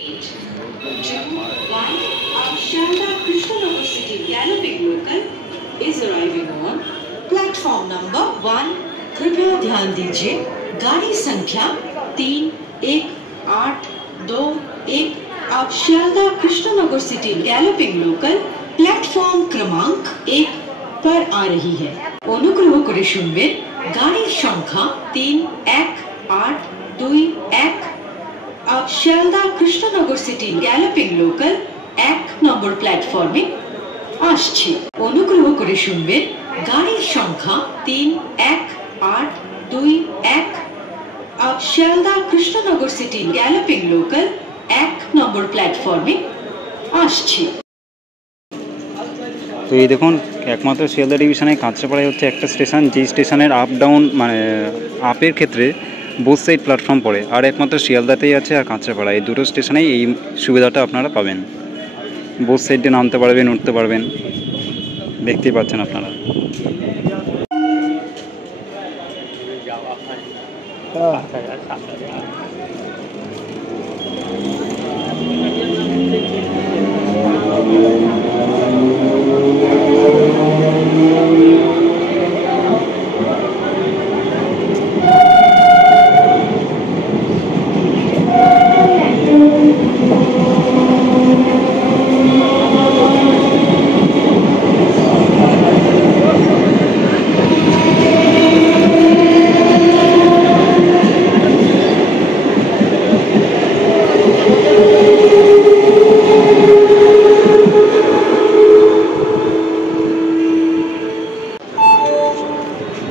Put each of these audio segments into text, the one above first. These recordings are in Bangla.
821 Sharda Krishnanagar City Galloping Local is arriving on platform number 1। कृपया ध्यान दीजिए, गाड़ी संख्या 31821 अब Sharda Krishnanagar city galloping local platform क्रमांक 1 पर आ रही है। অনুগ্রহ করে শুনবেন, গাড়ির সংখ্যা 31821 अब Sharda Krishnanagar city galloping local 1 নম্বর প্ল্যাটফর্মে আসছে। অনুগ্রহ করে শুনবেন, গাড়ির সংখ্যা 31821 अब Sharda Krishnanagar city galloping local 1 নম্বর প্ল্যাটফর্মে আসছে। তো এই দেখুন, একমাত্র শিয়ালদা ডিভিশনে কাঁচরাপাড়ায় হচ্ছে একটা স্টেশন, যেই স্টেশনের আপ ডাউন মানে আপের ক্ষেত্রে বোথ সাইড প্ল্যাটফর্ম পড়ে, আর একমাত্র শিয়ালদাতেই আছে আর কাঁচরাপাড়া, এই দুটো স্টেশনেই এই সুবিধাটা আপনারা পাবেন। বোথ সাইডে নামতে পারবেন, উঠতে পারবেন, দেখতেই পাচ্ছেন আপনারা।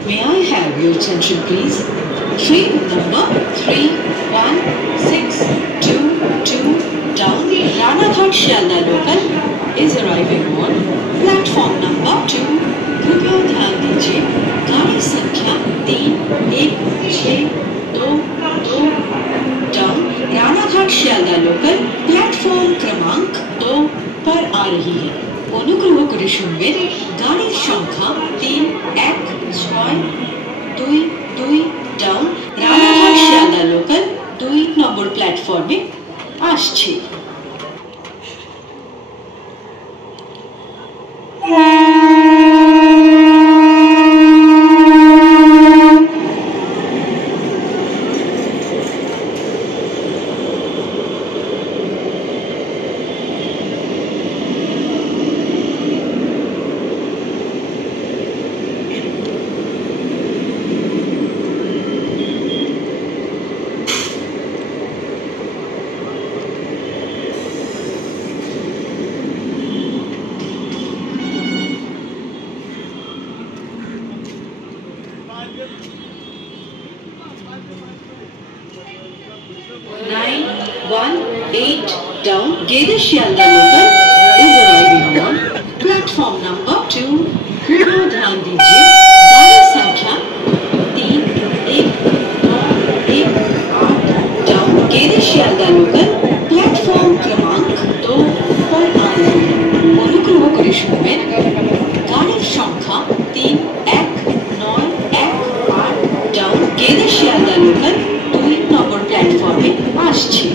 May I have your attention, please? Train number 31622 down Ranaghat Shalda local is arriving on platform number 2। कृपया ध्यान दीजिए, गाड़ी संख्या 31622 down Ranaghat Sealdah local platform क्रमांक 2 पर आ रही है। অনুগ্রহ করে শুনবেন, গাড়ির সংখ্যা 31622 ডাউন রানাঘাট শালদা লোকাল 2 নম্বর প্ল্যাটফর্মে আসছে। Nine 1-8 down Gedar Shalda local is arriving on platform number 2। कृपया ध्यान दीजिए, गाड़ी संख्या 31918 down gather Sealdah local platform क्रमांक 2 पर आ रही है। অনুগ্রহ করে শুনবেন, গাড়ির সংখ্যা 31918 ডাউন গেদর শিয়ালদা লোকাল 2 নম্বর প্ল্যাটফর্মে আসছে।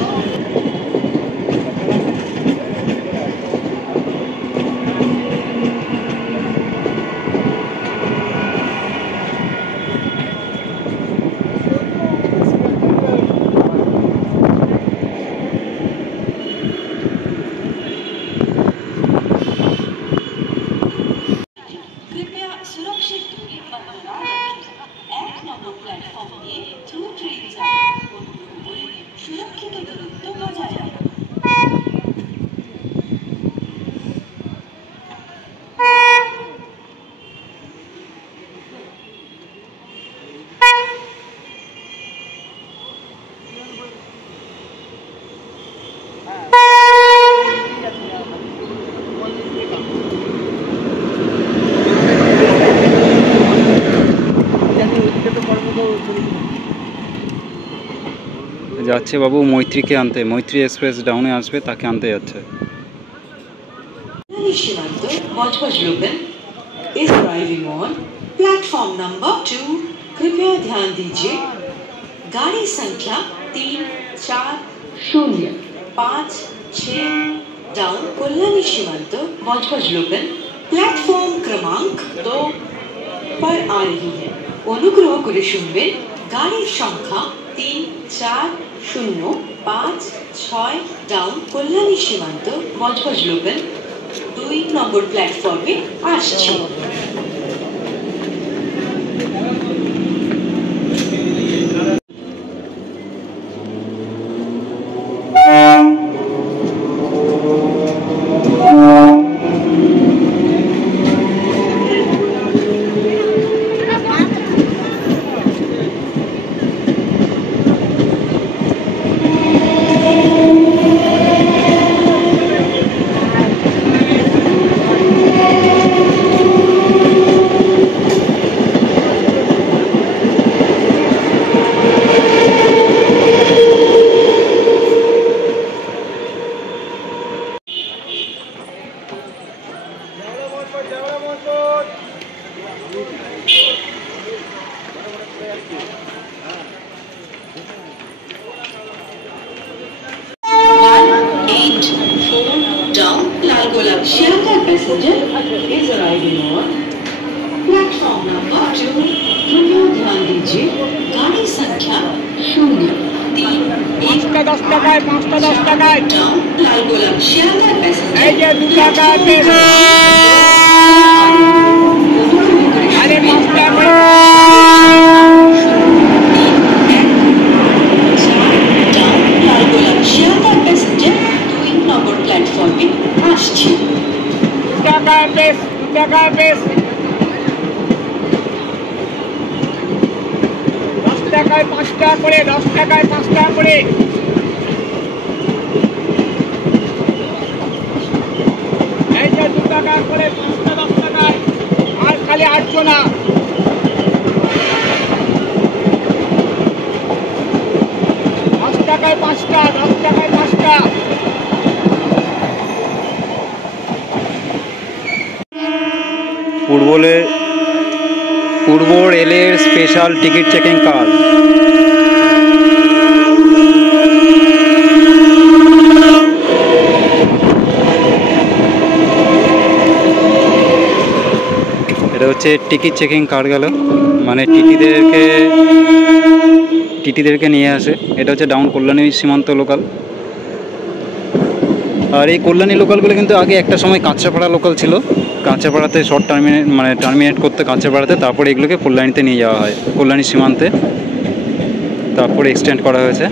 कृपया सुरक्षित दूरी बरकरार रखें। 1 নম্বর প্ল্যাটফর্ম দিয়ে থ্রু ট্রেন যাবে। অনুগ্রহ করে সুরক্ষিত দূরত্ব বজায় রাখুন। যাচ্ছে বাবু মৈত্রীকে আনতে, মৈত্রী এক্সপ্রেস ডাউনে আসবে, তাকে আনতে যাচ্ছে। Bajpaj local is arriving on platform number 2। कृपया ध्यान दीजिए, गाड़ी संख्या 340 5-6 down Kalyani Simanta Budge Budge local platform क्रमांक 2 पर आ रही है। अनुग्रह करे शुनबेन गाड़ीर संख्या 3-4-0-5-6 down Kalyani Simanta Budge Budge local 2 number प्लेटफर्मे आसছে। Passenger is arriving on platform number 2। कृपया ध्यान दीजिए गाड़ी संख्या 0-3-1 down Lalgola Sealdah passenger number প্ল্যাটফর্মে আসছে। টাকা বেশ 10 টাকায় 5 টাকা করে 10 টাকায় 5 টাকা করে এই যে 2 টাকা করে 5টা 10 টাকায় আর খালি 8 জনা 10 টাকায় 5টা 10 টাকায় 5টা। পূর্ব রেলের স্পেশাল টিকিট চেকিং কার্ড। এটা হচ্ছে টিকিট চেকিং কার্ড গেল, মানে টিটিদেরকে নিয়ে আসে। এটা হচ্ছে ডাউন কল্যাণী সীমান্ত লোকাল। আর এই কল্যাণী লোকালগুলো কিন্তু আগে একটা সময় কাঁচরাপাড়া লোকাল ছিল। কাঁচরাপাড়াতে শর্ট টার্মিনেট করতে কাঁচরাপাড়াতে, তারপরে এগুলোকে কল্যাণীতে নিয়ে যাওয়া হয়, কল্যাণী সীমান্তে তারপরে এক্সটেন্ড করা হয়েছে।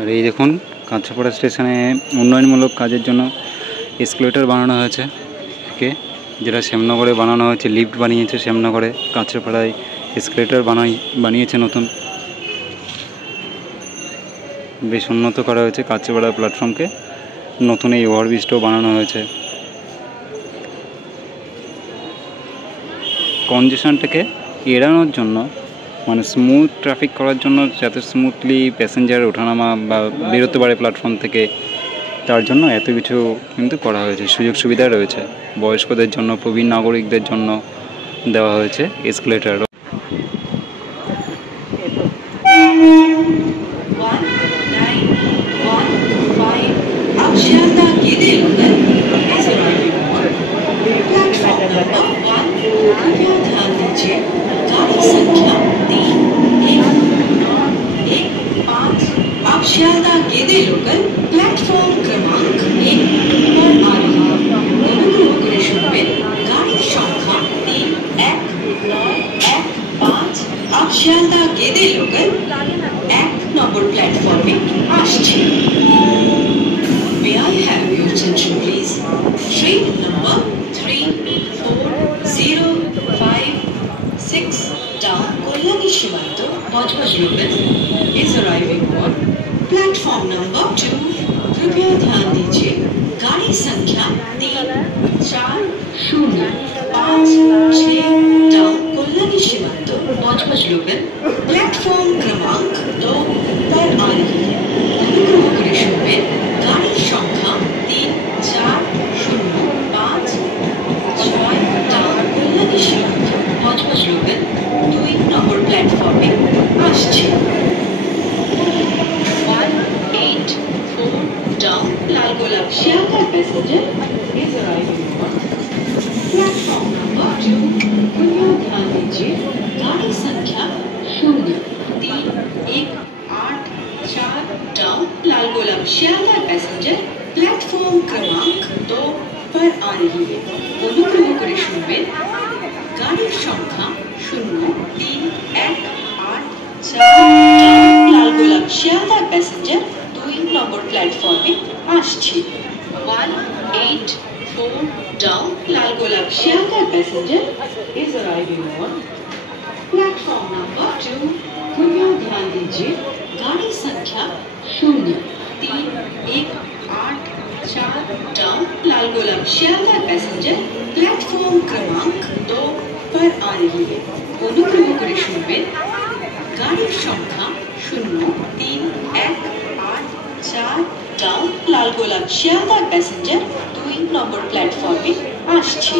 আর এই দেখুন কাঁচরাপাড়া স্টেশনে উন্নয়নমূলক কাজের জন্য এসকেলেটর বানানো হয়েছে, যেটা শ্যামনগরে বানানো হয়েছে। লিফট বানিয়েছে শ্যামনগরে, কাঁচরাপাড়ায় এসকেলেটর বানিয়েছে নতুন। বেশ উন্নত করা হয়েছে কাঁচরাপাড়া প্ল্যাটফর্মকে। নতুন এই ওভারব্রিজটাও বানানো হয়েছে। কনজেশনটাকে এড়ানোর জন্য, মানে স্মুথ ট্রাফিক করার জন্য, যাতে স্মুথলি প্যাসেঞ্জার ওঠানামা বা বেরোতে পারে প্ল্যাটফর্ম থেকে, তার জন্য এত কিছু কিন্তু করা হয়েছে। সুযোগ সুবিধা রয়েছে বয়স্কদের জন্য, প্রবীণ নাগরিকদের জন্য দেওয়া হয়েছে এসকেলেটর। शियालदह गेदे लोकल प्लेटफॉर्म क्रमांक 1 पर आ रही है। অনুগ্রহ করে শুনবেন গাড়ির সংখ্যা 3-1-9-1-5 अब শিয়ালদহ गेदे लोकल 1 নম্বর প্ল্যাটফর্মে আসছে। May I have your attention please? Train number 3405-6 down Kalyani সীমান্ত Budge Budge local is arriving on platform number 2। कृपया ध्यान दीजिए गाड़ी संख्या 34056 डाउन कोल्हानी सीमांत पचपच लोगन प्लेटफॉर्म क्रमांक 2 पर आ रही है। अनुग्रह করে শুনবেন গাড়ির সংখ্যা 34056 ডাউন কোল্হানি সীমান্ত পচপচ লোগন 2 নম্বর প্ল্যাটফর্মে আসছে। 184 down Lalgola Sealdah passenger is arriving on platform number 2। कृपया ध्यान दीजिए गाड़ी संख्या 0318 down Lalgola Sealdah passenger platform क्रमांक 2 पर आ रही है। অনুগ্রহ করে শুনবেন গাড়ির সংখ্যা 0318 লালগোলা শিয়ালদহ প্যাসেঞ্জার 2 নম্বর প্ল্যাটফর্মে আসছে। 184 down Lalgola Sealdah passenger is arriving on platform number 2। कृपया ध्यान दीजिए गाड़ी संख्या 0318 down Lalgola Sealdah passenger platform क्रमांक 2 पर आ रही है। অনুগ্রহ করে শুনবেন গাড়ির সংখ্যা 0318 ডাউন লালগোলা শিয়ালদহ প্যাসেঞ্জার 2 নম্বর প্ল্যাটফর্মে আসছে।